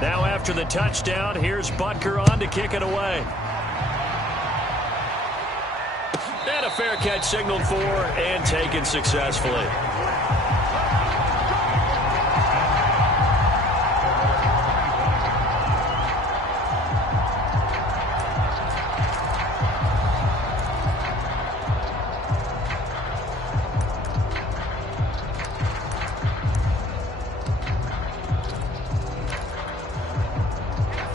Now after the touchdown, here's Butker on to kick it away. And a fair catch signaled for and taken successfully.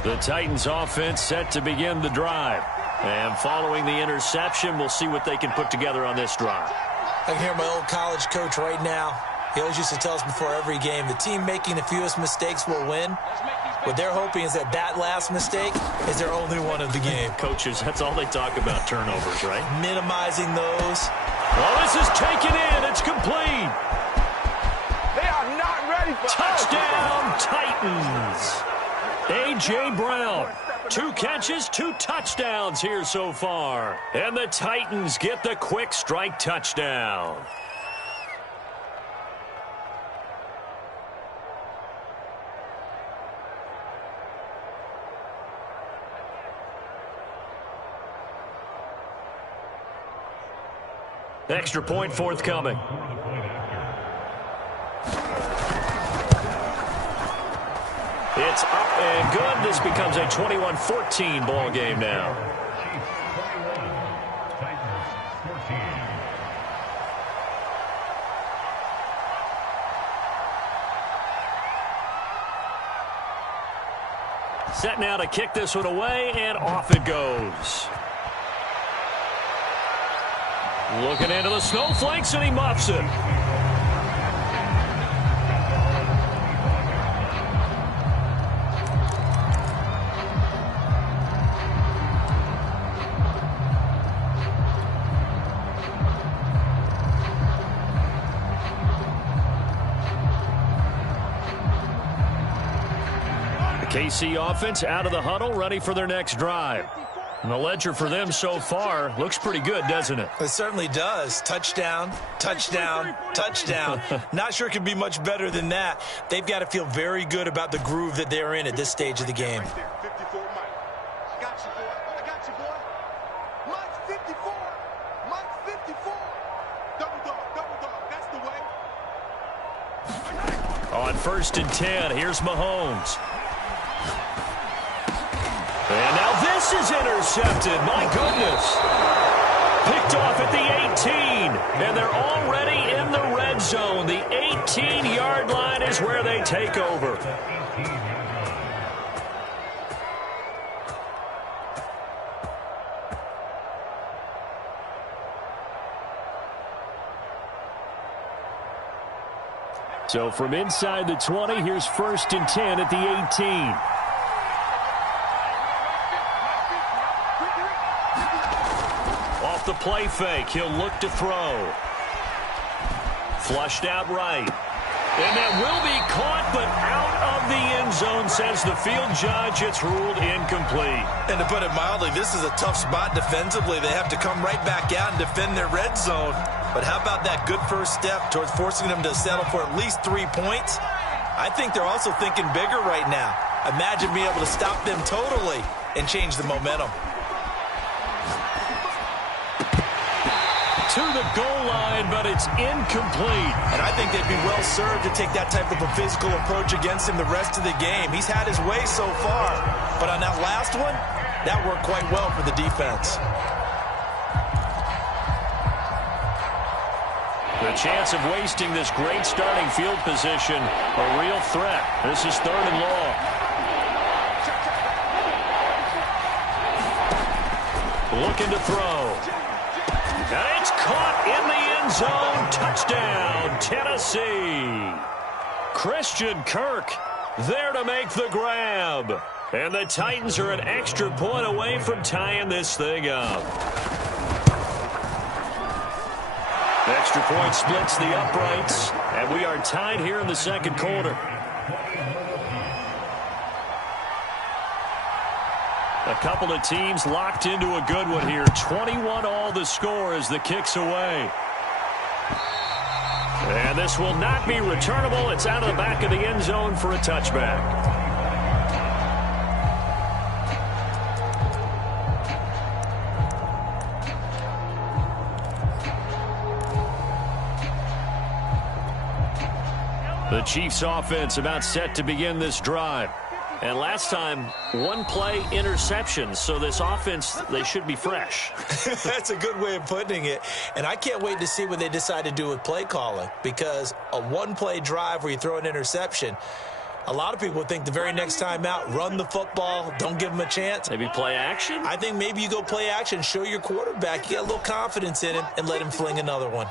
The Titans offense set to begin the drive. And following the interception, we'll see what they can put together on this drive. I can hear my old college coach right now. He always used to tell us before every game, the team making the fewest mistakes will win. What they're hoping is that that last mistake is their only one of the game. Coaches, that's all they talk about, turnovers, right? Minimizing those. Well, this is taken in. It's complete. They are not ready for touchdown, Titans. A.J. Brown. 2 catches, 2 touchdowns here so far. And the Titans get the quick strike touchdown. Extra point forthcoming. It's up and good. This becomes a 21-14 ball game now. Set now to kick this one away, and off it goes. Looking into the snowflakes, and he muffs it. KC offense out of the huddle, ready for their next drive. And the ledger for them so far looks pretty good, doesn't it? It certainly does. Touchdown, touchdown, touchdown. Not sure it can be much better than that. They've got to feel very good about the groove that they're in at this stage of the game. On 1st and 10, here's Mahomes. And now this is intercepted. My goodness. Picked off at the 18. And they're already in the red zone. The 18-yard line is where they take over. So from inside the 20, here's 1st and 10 at the 18. The play fake. He'll look to throw. Flushed out right. And that will be caught, but out of the end zone, says the field judge. It's ruled incomplete. And to put it mildly, this is a tough spot defensively. They have to come right back out and defend their red zone. But how about that good first step towards forcing them to settle for at least 3 points? I think they're also thinking bigger right now. Imagine being able to stop them totally and change the momentum. To the goal line, but it's incomplete. And I think they'd be well served to take that type of a physical approach against him the rest of the game. He's had his way so far, but on that last one, that worked quite well for the defense. The chance of wasting this great starting field position, a real threat. This is 3rd and long. Looking to throw. And it's caught in the end zone. Touchdown, Tennessee. Christian Kirk there to make the grab. And the Titans are an extra point away from tying this thing up. Extra point splits the uprights. And we are tied here in the 2nd quarter. A couple of teams locked into a good one here. 21 all the score as the kick's away. And this will not be returnable. It's out of the back of the end zone for a touchback. The Chiefs offense about set to begin this drive. And last time, one-play interception. So this offense, they should be fresh. That's a good way of putting it. And I can't wait to see what they decide to do with play calling. Because a one-play drive where you throw an interception, a lot of people think the very next time out, run the football, don't give them a chance. Maybe play action? I think maybe you go play action, show your quarterback you got a little confidence in him, and let him fling another one.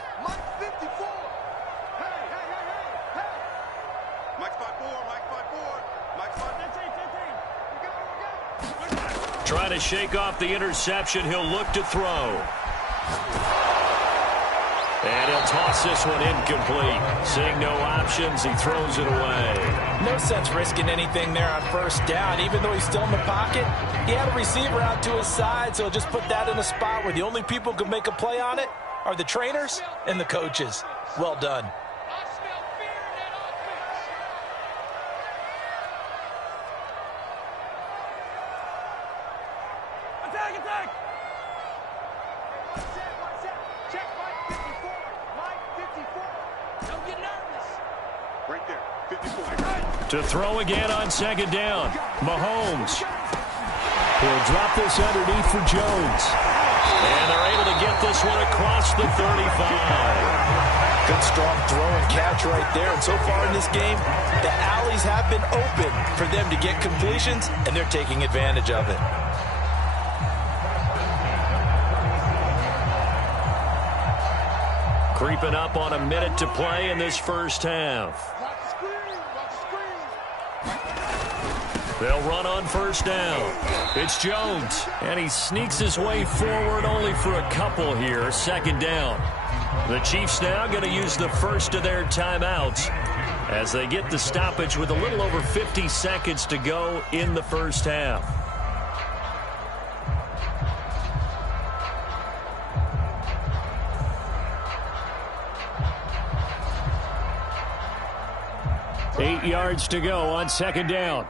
Trying to shake off the interception. He'll look to throw. And he'll toss this one incomplete. Seeing no options, he throws it away. No sense risking anything there on first down. Even though he's still in the pocket, he had a receiver out to his side, so just put that in a spot where the only people who can make a play on it are the trainers and the coaches. Well done. To throw again on second down. Mahomes. He'll drop this underneath for Jones. And they're able to get this one across the 35. Good strong throw and catch right there. And so far in this game, the alleys have been open for them to get completions, and they're taking advantage of it. Creeping up on a minute to play in this first half. They'll run on first down. It's Jones, and he sneaks his way forward only for a couple here. Second down. The Chiefs now going to use the first of their timeouts as they get the stoppage with a little over 50 seconds to go in the first half. Eight yards to go on second down.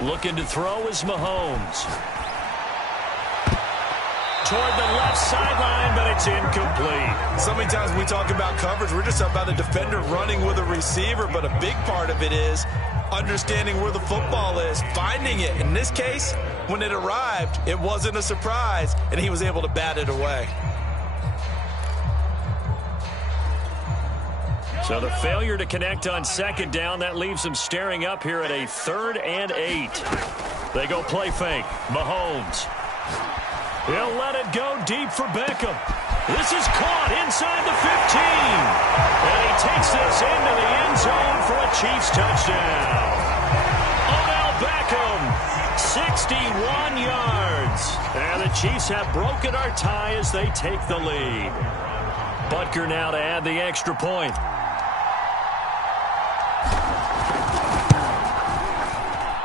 Looking to throw is Mahomes. Toward the left sideline, but it's incomplete. So many times we talk about coverage, we're just about a defender running with a receiver, but a big part of it is understanding where the football is, finding it. In this case, when it arrived, it wasn't a surprise, and he was able to bat it away. So the failure to connect on second down, that leaves them staring up here at a 3rd and 8. They go play fake. Mahomes. He'll let it go deep for Beckham. This is caught inside the 15. And he takes this into the end zone for a Chiefs touchdown. Odell Beckham, 61 yards. And the Chiefs have broken our tie as they take the lead. Butker now to add the extra point.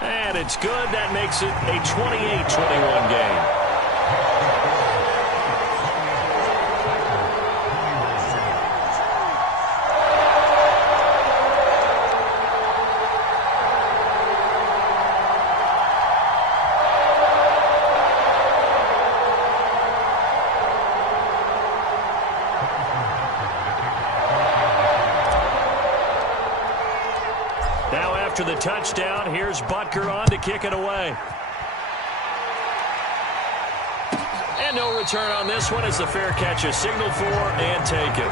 And it's good. That makes it a 28-21 game. After the touchdown, here's Butker on to kick it away. And no return on this one as the fair catch is signaled for and taken.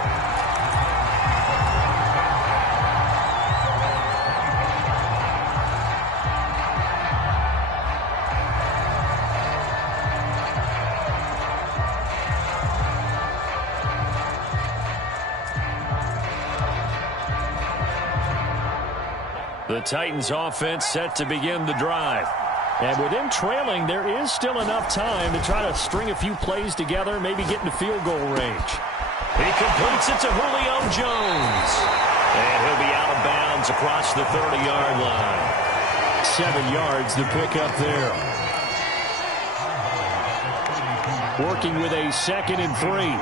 The Titans offense set to begin the drive. And with them trailing, there is still enough time to try to string a few plays together, maybe get into field goal range. He completes it to Julio Jones. And he'll be out of bounds across the 30-yard line. 7 yards to pick up there. Working with a 2nd and 3.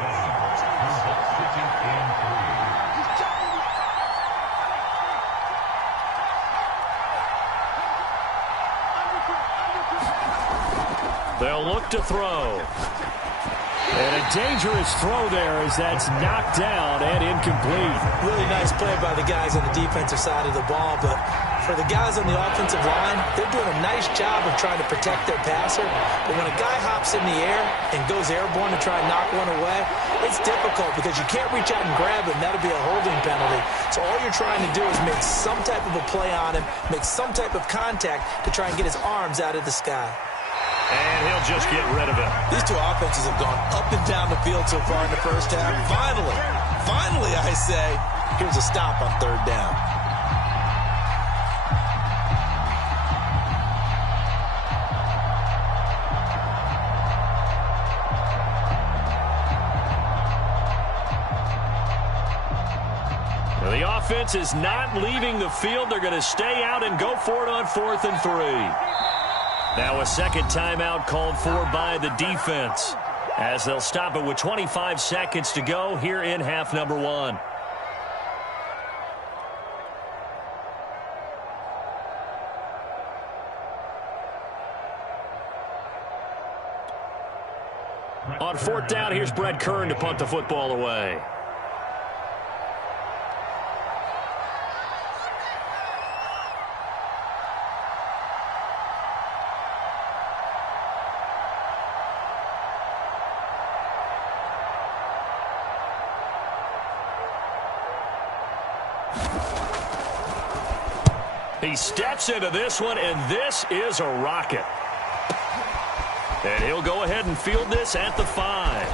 They'll look to throw. And a dangerous throw there as that's knocked down and incomplete. Really nice play by the guys on the defensive side of the ball, but for the guys on the offensive line, they're doing a nice job of trying to protect their passer. But when a guy hops in the air and goes airborne to try and knock one away, it's difficult because you can't reach out and grab him. That'll be a holding penalty. So all you're trying to do is make some type of a play on him, make some type of contact to try and get his arms out of the sky. And he'll just get rid of it. These two offenses have gone up and down the field so far in the first half. Finally, I say, here's a stop on third down. Well, the offense is not leaving the field. They're going to stay out and go for it on 4th and 3. Now a second timeout called for by the defense as they'll stop it with 25 seconds to go here in half number 1. On 4th down, here's Brett Kern to punt the football away. He steps into this one, and this is a rocket. And he'll go ahead and field this at the 5.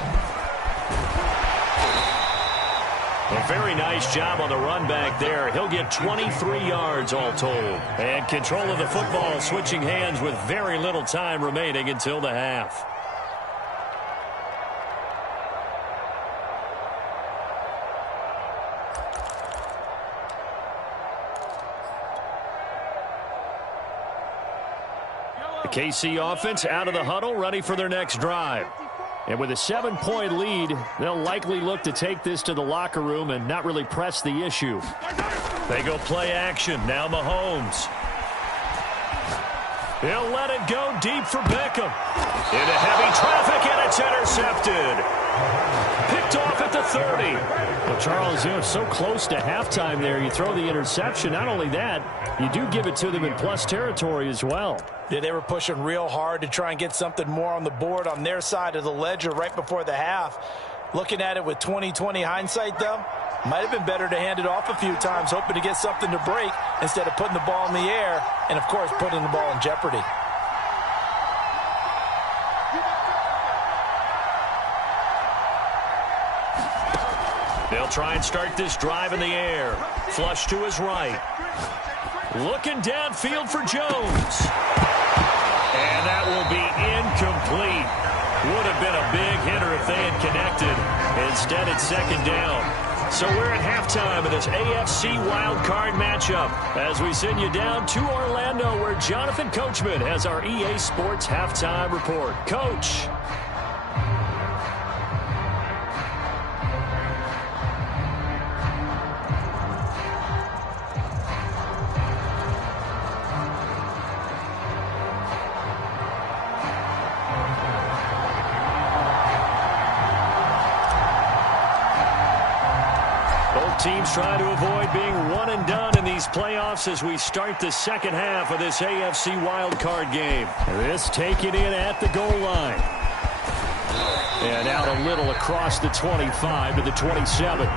A very nice job on the run back there. He'll get 23 yards all told. And control of the football switching hands with very little time remaining until the half. The KC offense out of the huddle, ready for their next drive. And with a 7-point lead, they'll likely look to take this to the locker room and not really press the issue. They go play action. Now Mahomes. He'll let it go deep for Beckham. Into heavy traffic, and it's intercepted. Picked off at the 30. Well, Charles, you know, so close to halftime there. You throw the interception. Not only that, you do give it to them in plus territory as well. Yeah, they were pushing real hard to try and get something more on the board on their side of the ledger right before the half. Looking at it with 20/20 hindsight, though, might have been better to hand it off a few times, hoping to get something to break instead of putting the ball in the air and, of course, putting the ball in jeopardy. They'll try and start this drive in the air. Flush to his right. Looking downfield for Jones. And that will be incomplete. Would have been a big hitter if they had connected. Instead, it's second down. So we're at halftime of this AFC wildcard matchup as we send you down to Orlando where Jonathan Coachman has our EA Sports halftime report. Coach. Teams trying to avoid being one and done in these playoffs as we start the second half of this AFC wildcard game. This taken in at the goal line. And out a little across the 25 to the 27.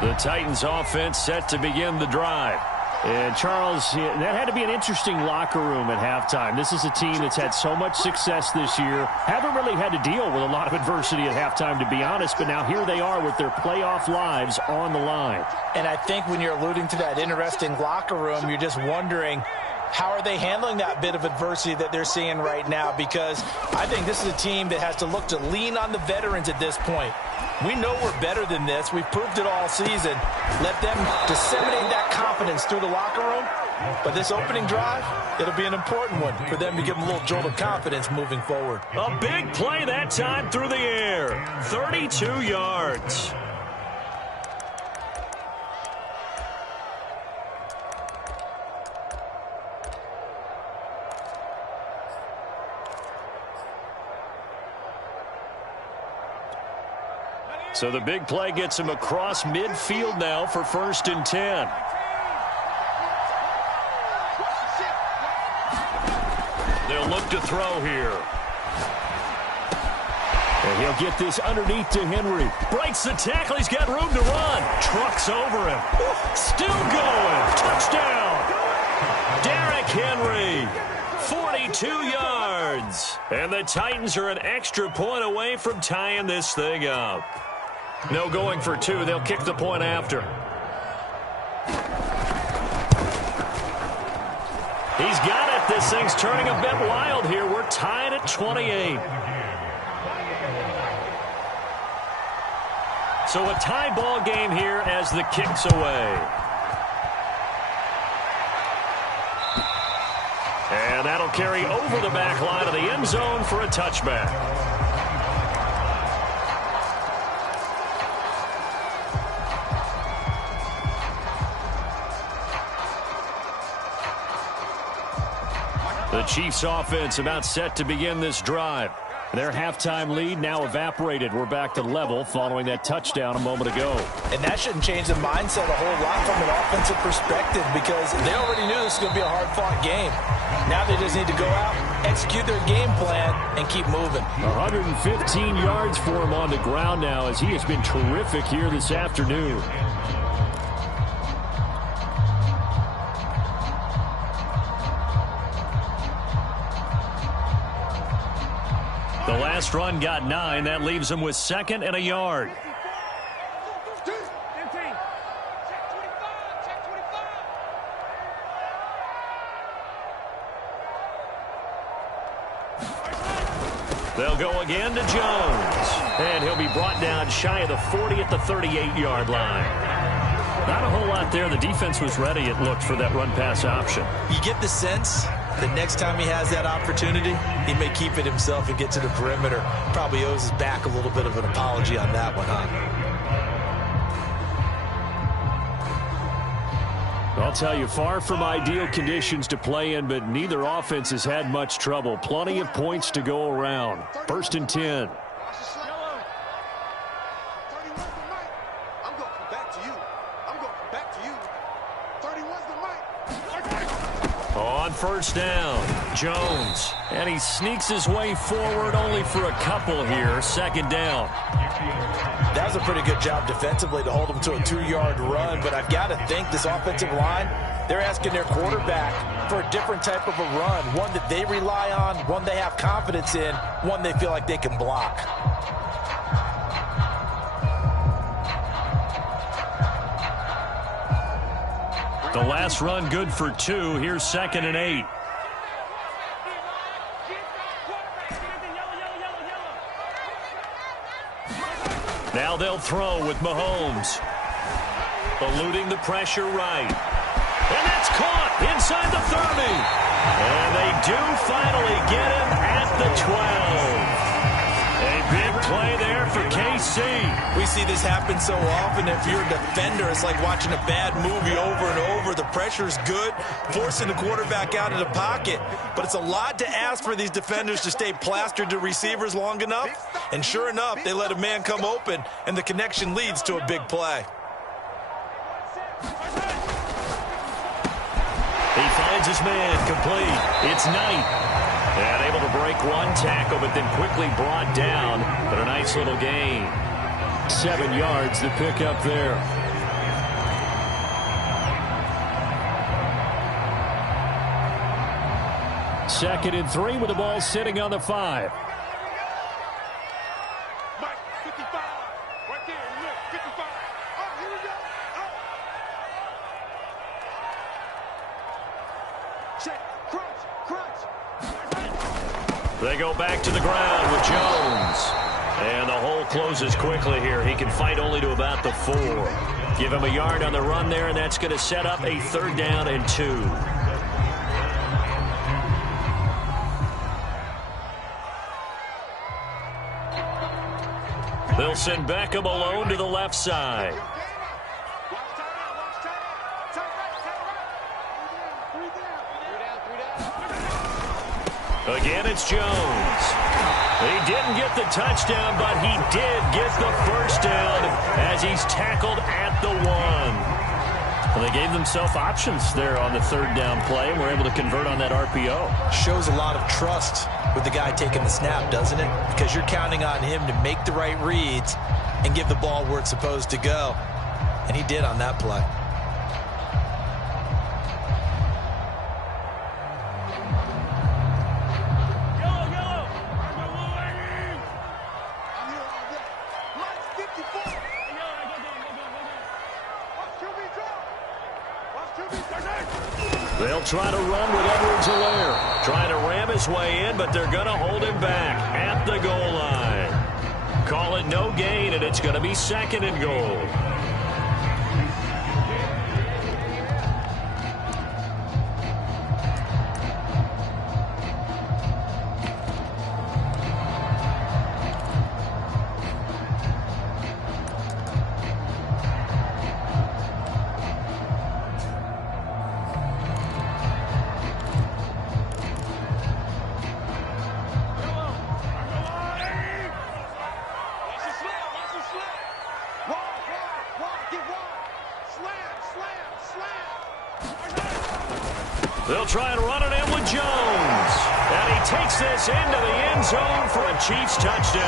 The Titans offense set to begin the drive. And Charles, that had to be an interesting locker room at halftime. This is a team that's had so much success this year. Haven't really had to deal with a lot of adversity at halftime, to be honest. But now here they are with their playoff lives on the line. And I think when you're alluding to that interesting locker room, you're just wondering, how are they handling that bit of adversity that they're seeing right now? Because I think this is a team that has to look to lean on the veterans at this point. We know we're better than this. We've proved it all season. Let them disseminate that confidence through the locker room, But this opening drive, it'll be an important one for them to give them a little jolt of confidence moving forward. A big play that time through the air. 32 yards. So the big play gets him across midfield now for 1st and 10. They'll look to throw here. And he'll get this underneath to Henry. Breaks the tackle. He's got room to run. Trucks over him. Still going. Touchdown. Derrick Henry. 42 yards. And the Titans are an extra point away from tying this thing up. No going for 2. They'll kick the point after. He's got it. This thing's turning a bit wild here. We're tied at 28. So a tie ball game here as the kick's away. And that'll carry over the back line of the end zone for a touchback. The Chiefs offense about set to begin this drive. Their halftime lead now evaporated. We're back to level following that touchdown a moment ago. And that shouldn't change the mindset a whole lot from an offensive perspective because they already knew this was going to be a hard-fought game. Now they just need to go out, execute their game plan, and keep moving. 115 yards for him on the ground now as he has been terrific here this afternoon. The last run got 9. That leaves him with 2nd and a yard. They'll go again to Jones. And he'll be brought down shy of the 40 at the 38-yard line. Not a whole lot there. The defense was ready, it looked, for that run-pass option. You get the sense that next time he has that opportunity, he may keep it himself and get to the perimeter. Probably owes his back a little bit of an apology on that one, huh? I'll tell you, far from ideal conditions to play in, but neither offense has had much trouble. Plenty of points to go around. 1st and 10. On 1st down, Jones. And he sneaks his way forward only for a couple here. 2nd down. That was a pretty good job defensively to hold him to a 2-yard run, but I've got to think this offensive line, they're asking their quarterback for a different type of a run, one that they rely on, one they have confidence in, one they feel like they can block. The last run good for 2. Here's 2nd and 8. Now they'll throw with Mahomes. Eluding the pressure right. And that's caught inside the 30. And they do finally get him at the 12. A big play there for KC. We see this happen so often. If you're a defender, it's like watching a bad movie over and over. The pressure's good, forcing the quarterback out of the pocket. But it's a lot to ask for these defenders to stay plastered to receivers long enough. And sure enough, they let a man come open, and the connection leads to a big play. He finds his man complete. It's Knight. And able to break one tackle, but then quickly brought down. But a nice little gain. 7 yards to pick up there. Second and 3 with the ball sitting on the 5. They go back to the ground with Jones. And the hole closes quickly here. He can fight only to about the 4. Give him a yard on the run there, and that's going to set up a 3rd down and 2. They'll send Beckham alone to the left side. Again, it's Jones. He didn't get the touchdown, but he did get the first down as he's tackled at the 1. Well, they gave themselves options there on the third down play, and were able to convert on that RPO. Shows a lot of trust with the guy taking the snap, doesn't it? Because you're counting on him to make the right reads and give the ball where it's supposed to go. And he did on that play. They'll try to run with Edwards-Helaire. Trying to ram his way in, but they're going to hold him back at the goal line. Call it no gain, and it's going to be 2nd and goal. They'll try and run it in with Jones. And he takes this into the end zone for a Chiefs touchdown.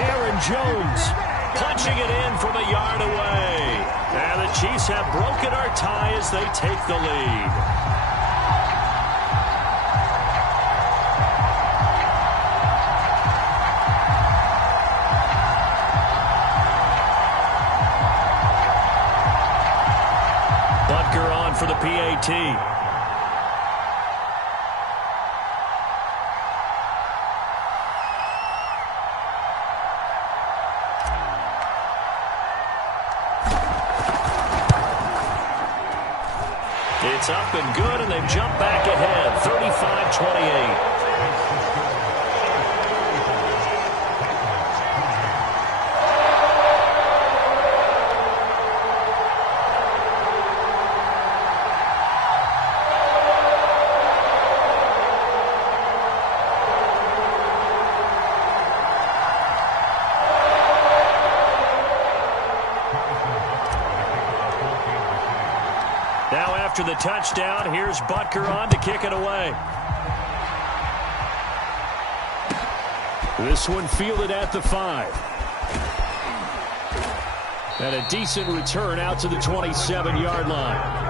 Aaron Jones punching it in from a yard away. And the Chiefs have broken our tie as they take the lead. For the PAT. It's up and good, and they've jumped back ahead, 35-28. After the touchdown, here's Butker on to kick it away. This one fielded at the 5. And a decent return out to the 27-yard line.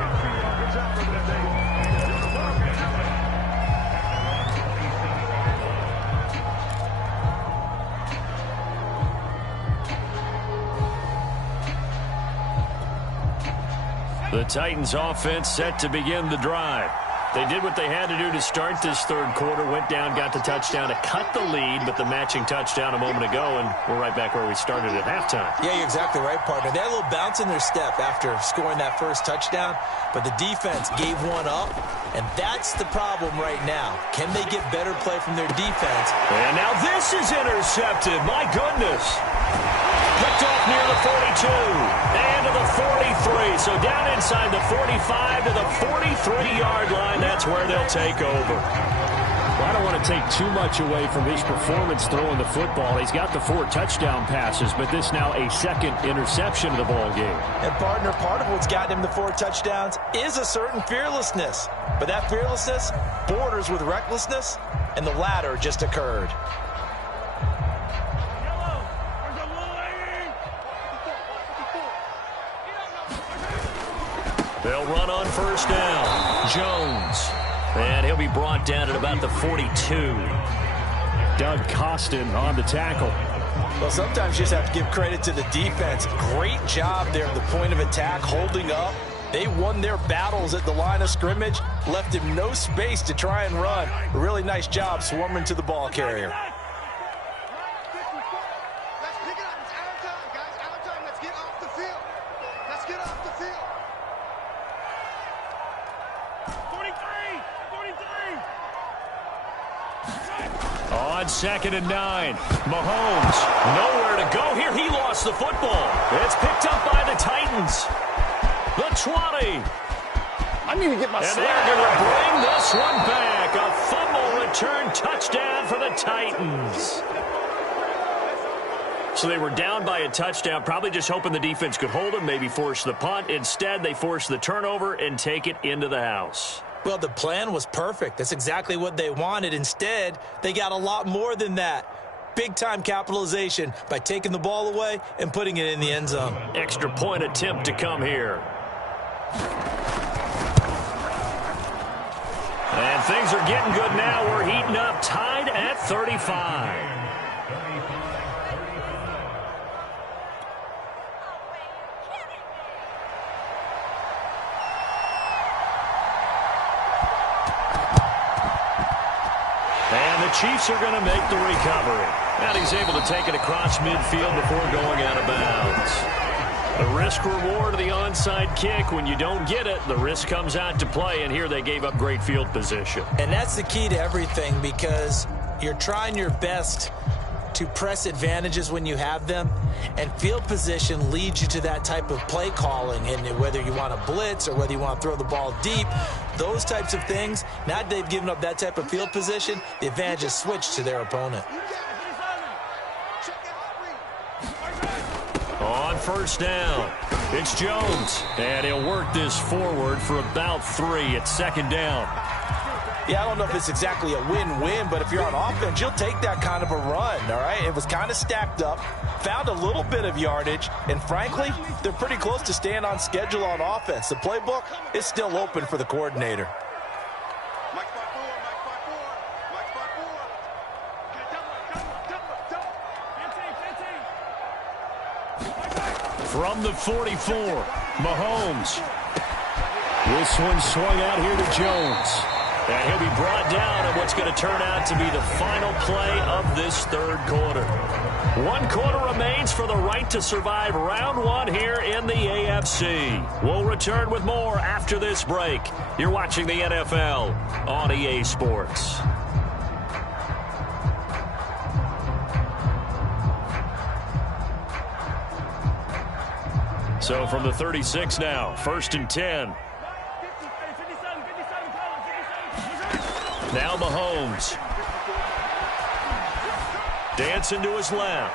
The Titans offense set to begin the drive. They did what they had to do to start this third quarter, went down, got the touchdown to cut the lead, but the matching touchdown a moment ago, and we're right back where we started at halftime. Yeah, you're exactly right, partner. They had a little bounce in their step after scoring that first touchdown, but the defense gave one up, and that's the problem right now. Can they get better play from their defense? And now this is intercepted. My goodness. Picked off near the 42 and to the 43. So down inside the 45 to the 43-yard line. That's where they'll take over. Well, I don't want to take too much away from his performance throwing the football. He's got the 4 touchdown passes, but this now a 2nd interception of the ball game. And, partner, part of what's gotten him the 4 touchdowns is a certain fearlessness. But that fearlessness borders with recklessness, and the latter just occurred. They'll run on first down. Jones. And he'll be brought down at about the 42. Doug Costin on the tackle. Well, sometimes you just have to give credit to the defense. Great job there at the point of attack, holding up. They won their battles at the line of scrimmage, left him no space to try and run. A really nice job swarming to the ball carrier. 2nd and 9. Mahomes, nowhere to go here. He lost the football. It's picked up by the Titans. The 20. I need to get my And they're going to bring this one back. A fumble return touchdown for the Titans. So they were down by a touchdown, probably just hoping the defense could hold them, maybe force the punt. Instead, they force the turnover and take it into the house. Well, the plan was perfect. That's exactly what they wanted. Instead, they got a lot more than that. Big-time capitalization by taking the ball away and putting it in the end zone. Extra point attempt to come here. And things are getting good now. We're heating up, tied at 35. And the Chiefs are going to make the recovery. And he's able to take it across midfield before going out of bounds. The risk-reward of the onside kick, when you don't get it, the risk comes out to play, and here they gave up great field position. And that's the key to everything, because you're trying your best to press advantages when you have them, and field position leads you to that type of play calling. And whether you want to blitz or whether you want to throw the ball deep, those types of things, now that they've given up that type of field position, the advantage is switched to their opponent. On first down, it's Jones, and he'll work this forward for about 3. It's 2nd down. Yeah, I don't know if it's exactly a win-win, but if you're on offense, you'll take that kind of a run, all right? It was kind of stacked up, found a little bit of yardage, and frankly, they're pretty close to staying on schedule on offense. The playbook is still open for the coordinator. From the 44, Mahomes. This one swung out here to Jones. And he'll be brought down in what's going to turn out to be the final play of this 3rd quarter. 1 quarter remains for the right to survive round 1 here in the AFC. We'll return with more after this break. You're watching the NFL on EA Sports. So from the 36 now, 1st and 10. Now Mahomes. Dancing to his left.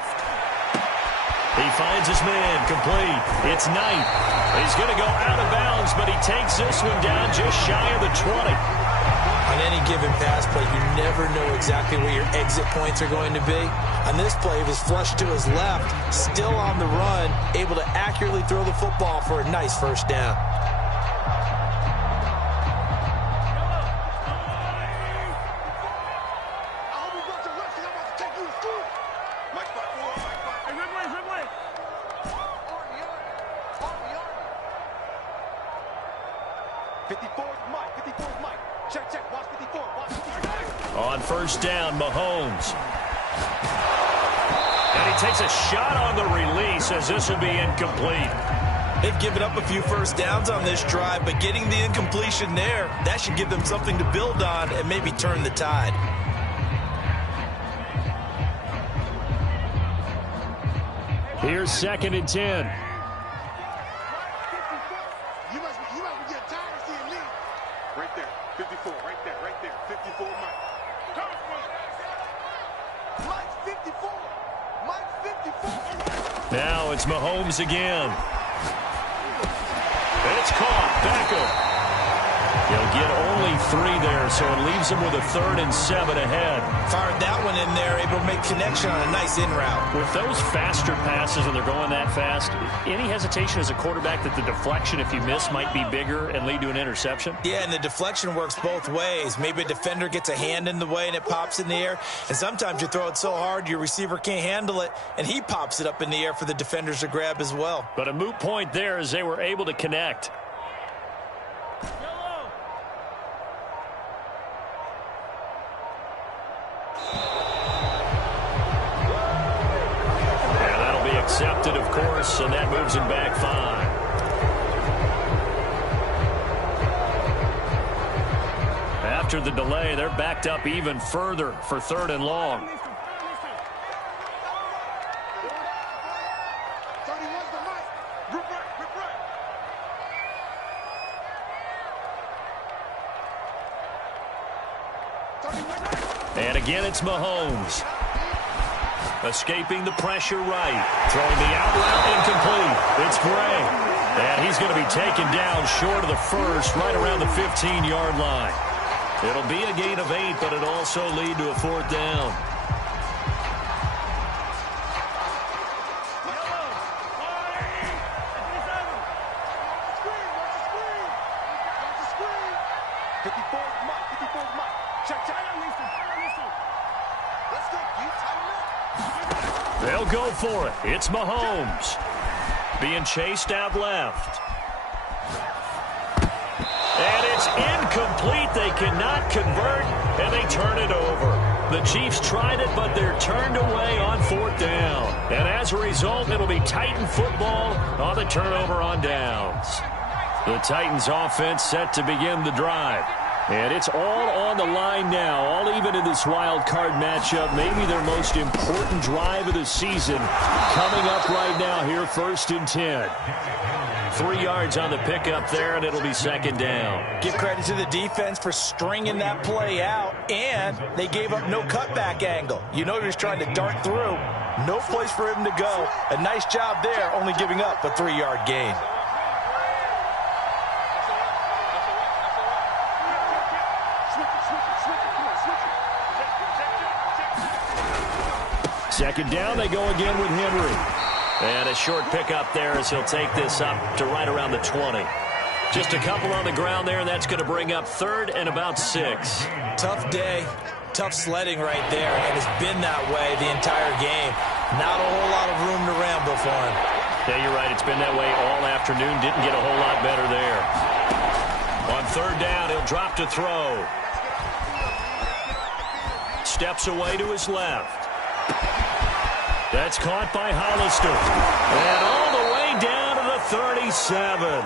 He finds his man complete. It's Knight. He's going to go out of bounds, but he takes this one down just shy of the 20. On any given pass play, you never know exactly where your exit points are going to be. On this play, he was flushed to his left, still on the run, able to accurately throw the football for a nice 1st down. On first down, Mahomes. And he takes a shot on the release as this will be incomplete. They've given up a few 1st downs on this drive, but getting the incompletion there, that should give them something to build on and maybe turn the tide. Here's 2nd and 10. Right there, 54, right there, 54, Mike. Mike 54, Mike 54. Now it's Mahomes again. It's caught. Beckham. He'll get only 3 there, so it leaves him with a 3rd and 7 ahead. Fired that one in there, able to make connection on a nice in route. With those faster passes and they're going that fast, any hesitation as a quarterback that the deflection, if you miss, might be bigger and lead to an interception? Yeah, and the deflection works both ways. Maybe a defender gets a hand in the way and it pops in the air. And sometimes you throw it so hard your receiver can't handle it, and he pops it up in the air for the defenders to grab as well. But a moot point there as they were able to connect. Accepted, of course, and that moves him back 5. After the delay, they're backed up even further for 3rd and long. again, it's Mahomes. Escaping the pressure right. Throwing the out route incomplete. It's Gray. And he's going to be taken down short of the first, right around the 15-yard line. It'll be a gain of 8, but it'll also lead to a 4th down. They'll go for it. It's Mahomes. Being chased out left. And it's incomplete. They cannot convert, and they turn it over. The Chiefs tried it, but they're turned away on 4th down. And as a result, it'll be Titan football on the turnover on downs. The Titans offense set to begin the drive. And it's all on the line now, all even in this wild card matchup. Maybe their most important drive of the season coming up right now here, 1st and 10. 3 yards on the pickup there, and it'll be 2nd down. Give credit to the defense for stringing that play out, and they gave up no cutback angle. You know he was trying to dart through. No place for him to go. A nice job there, only giving up a 3-yard gain. Second down, they go again with Henry. And a short pickup there as he'll take this up to right around the 20. Just a couple on the ground there, and that's going to bring up 3rd and about 6. Tough day, tough sledding right there, and it's been that way the entire game. Not a whole lot of room to ramble for him. Yeah, you're right. It's been that way all afternoon. Didn't get a whole lot better there. On 3rd down, he'll drop to throw. Steps away to his left. That's caught by Hollister. And all the way down to the 37.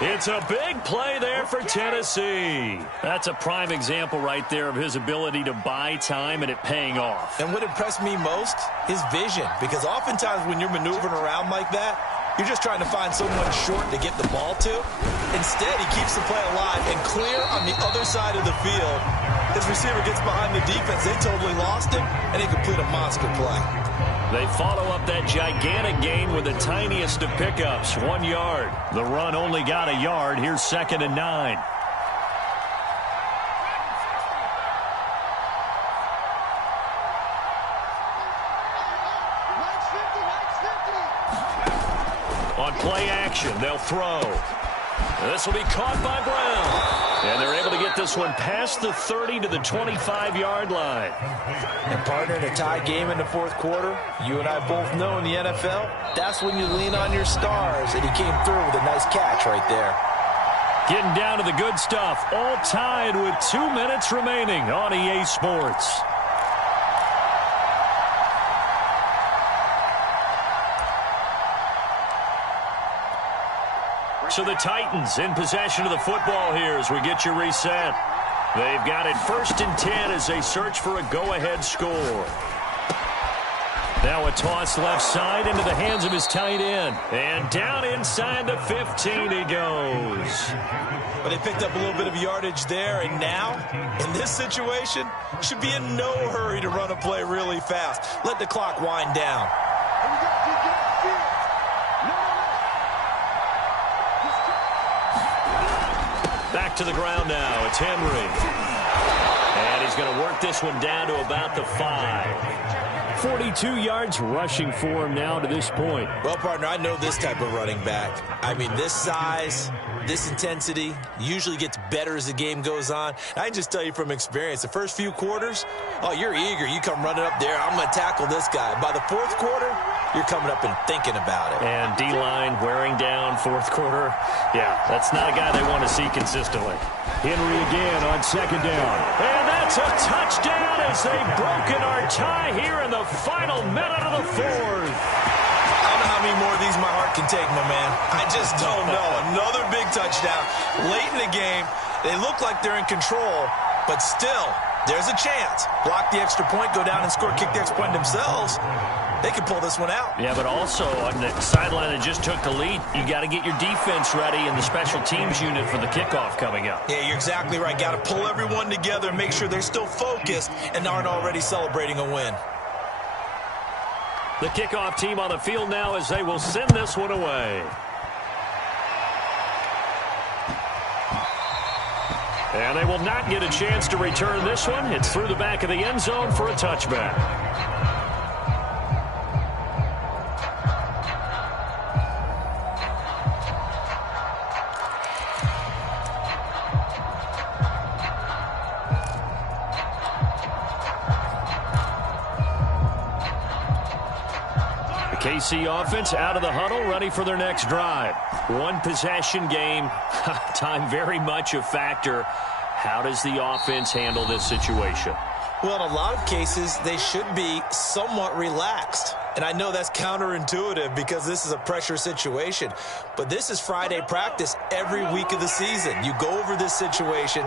It's a big play there for Tennessee. That's a prime example right there of his ability to buy time and it paying off. And what impressed me most, his vision. Because oftentimes when you're maneuvering around like that, you're just trying to find someone short to get the ball to. Instead, he keeps the play alive and clear on the other side of the field. His receiver gets behind the defense. They totally lost him, and they complete a monster play. They follow up that gigantic gain with the tiniest of pickups, 1 yard. The run only got a yard. Here's 2nd and 9. On play action, they'll throw. This will be caught by Brown. And they're able to get this one past the 30 to the 25-yard line. And partner, in a tie game in the 4th quarter, you and I both know in the NFL, that's when you lean on your stars. And he came through with a nice catch right there. Getting down to the good stuff. All tied with 2 minutes remaining on EA Sports. So the Titans in possession of the football here as we get you reset. They've got it 1st and 10 as they search for a go-ahead score. Now a toss left side into the hands of his tight end. And down inside the 15 he goes. But they picked up a little bit of yardage there, and now, in this situation, should be in no hurry to run a play really fast. Let the clock wind down. Back to the ground now. It's Henry. And he's going to work this one down to about the 5. 42 yards rushing for him now to this point. Well, partner, I know this type of running back. I mean, this size, this intensity usually gets better as the game goes on. I can just tell you from experience, the first few quarters, oh, you're eager. You come running up there. I'm going to tackle this guy. By the 4th quarter, you're coming up and thinking about it. And D-line wearing down 4th quarter. Yeah, that's not a guy they want to see consistently. Henry again on 2nd down. And that's a touchdown as they've broken our tie here in the final minute of the 4th. I don't know how many more of these my heart can take, my man. I just don't know. Another big touchdown. Late in the game, they look like they're in control, but still, there's a chance. Block the extra point, go down and score, kick the extra point themselves. they can pull this one out. Yeah, but also on the sideline that just took the lead, you got to get your defense ready in the special teams unit for the kickoff coming up. Yeah, you're exactly right. Got to pull everyone together and make sure they're still focused and aren't already celebrating a win. The kickoff team on the field now as they will send this one away. And they will not get a chance to return this one. It's through the back of the end zone for a touchback. The KC offense out of the huddle, ready for their next drive. One possession game. Time very much a factor. How does the offense handle this situation? Well, in a lot of cases, they should be somewhat relaxed. And I know that's counterintuitive because this is a pressure situation. But this is Friday practice every week of the season. You go over this situation,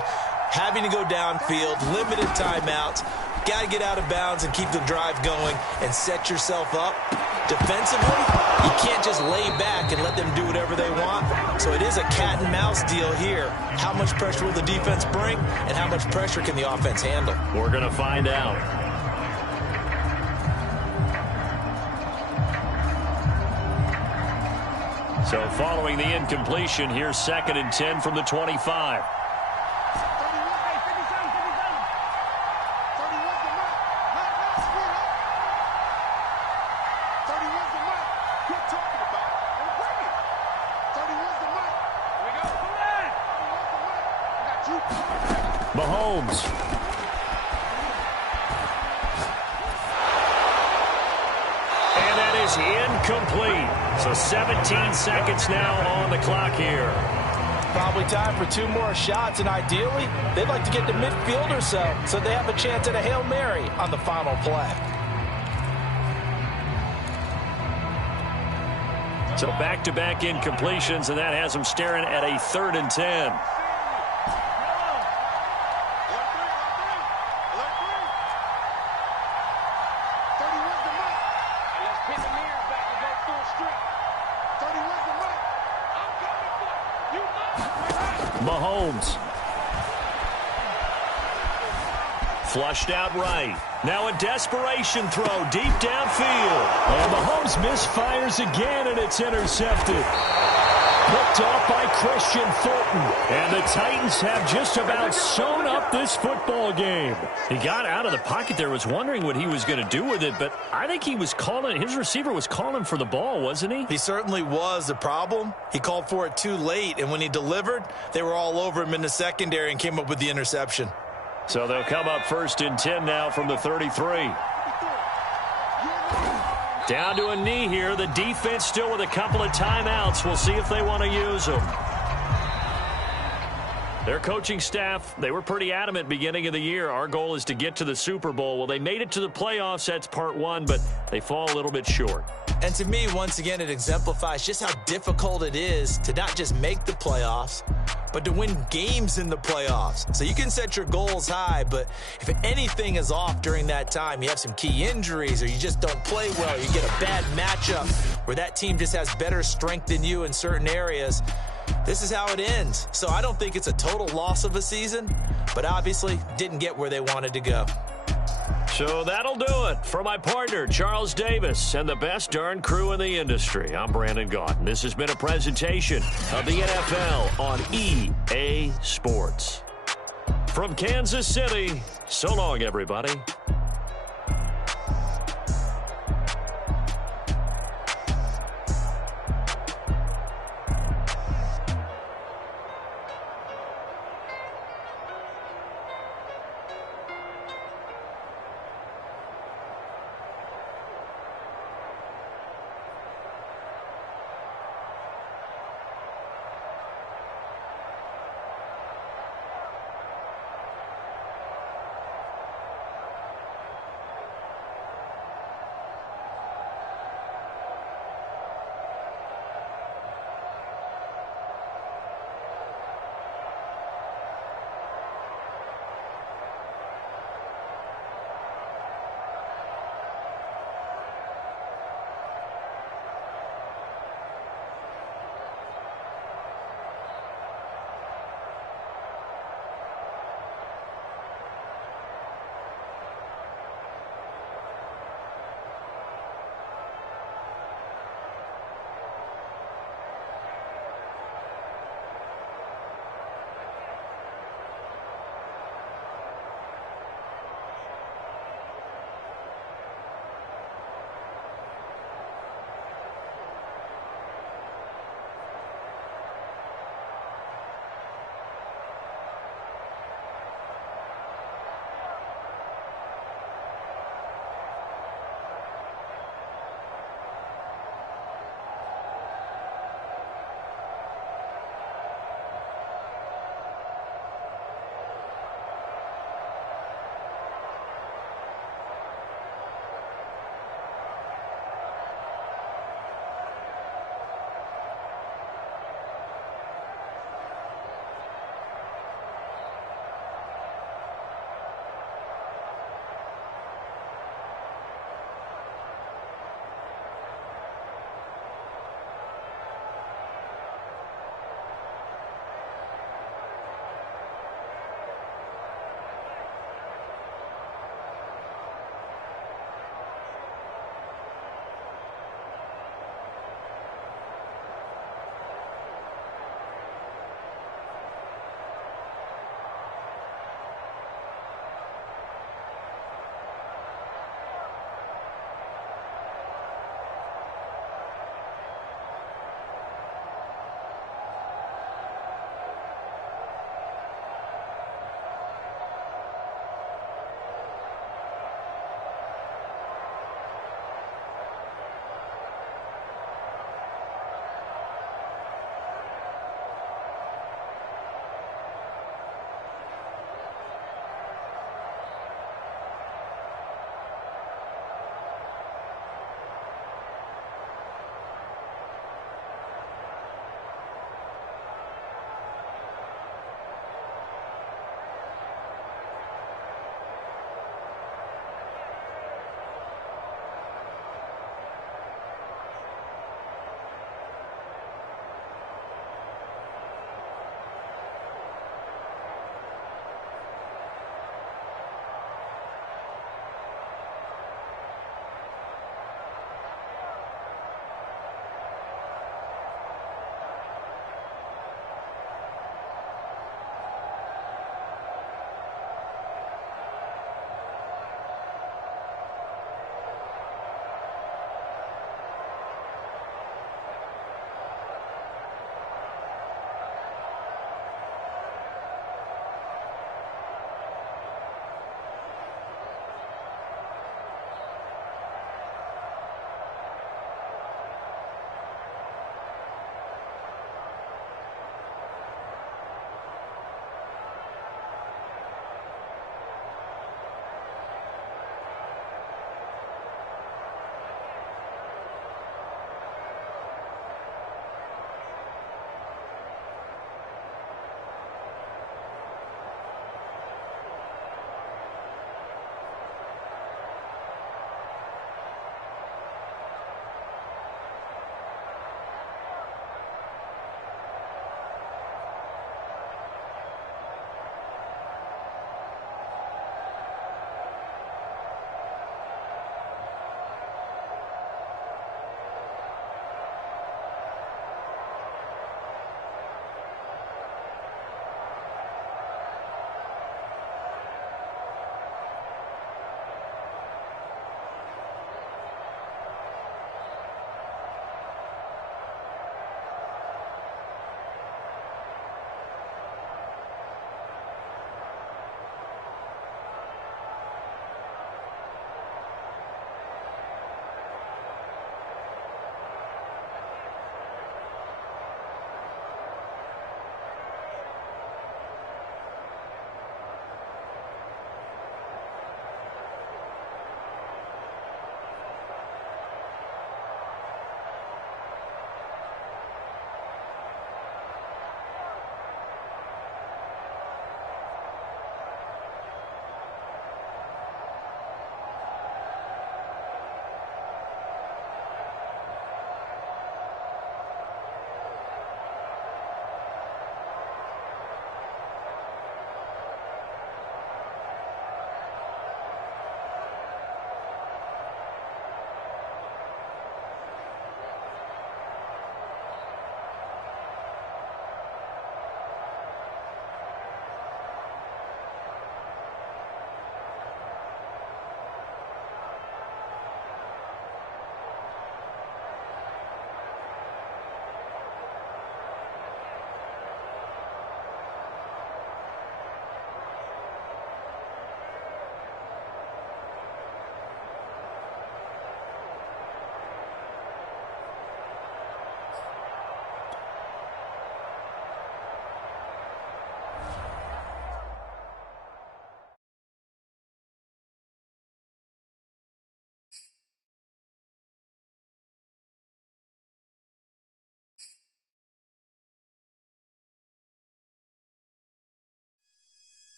having to go downfield, limited timeouts, got to get out of bounds and keep the drive going and set yourself up. Defensively, you can't just lay back and let them do whatever they want. So it is a cat and mouse deal here. How much pressure will the defense bring, and how much pressure can the offense handle? We're going to find out. So following the incompletion, here's 2nd and 10 from the 25. Mahomes. And that is incomplete. So 17 seconds now on the clock here. Probably time for 2 more shots, and ideally, they'd like to get to midfield or so they have a chance at a Hail Mary on the final play. So back-to-back incompletions, and that has them staring at a 3rd and 10. Mahomes. Flushed out right. Now a desperation throw deep downfield. And Mahomes misfires again, and it's intercepted. Picked off by Christian Fulton. And the Titans have just about sewn up this football game. He got out of the pocket there, was wondering what he was going to do with it, but I think he was calling, his receiver was calling for the ball, wasn't he? He certainly was. The problem, he called for it too late, and when he delivered, they were all over him in the secondary and came up with the interception. So they'll come up 1st and 10 now from the 33. Down to a knee here. The defense still with a couple of timeouts. We'll see if they want to use them. Their coaching staff, they were pretty adamant beginning of the year. Our goal is to get to the Super Bowl. Well, they made it to the playoffs. That's part 1, but they fall a little bit short. And to me, once again, it exemplifies just how difficult it is to not just make the playoffs, but to win games in the playoffs. So you can set your goals high, but if anything is off during that time, you have some key injuries or you just don't play well, you get a bad matchup where that team just has better strength than you in certain areas, this is how it ends. So I don't think it's a total loss of a season, but obviously didn't get where they wanted to go. So that'll do it. For my partner, Charles Davis, and the best darn crew in the industry, I'm Brandon Gaudin. This has been a presentation of the NFL on EA Sports. From Kansas City, so long, everybody.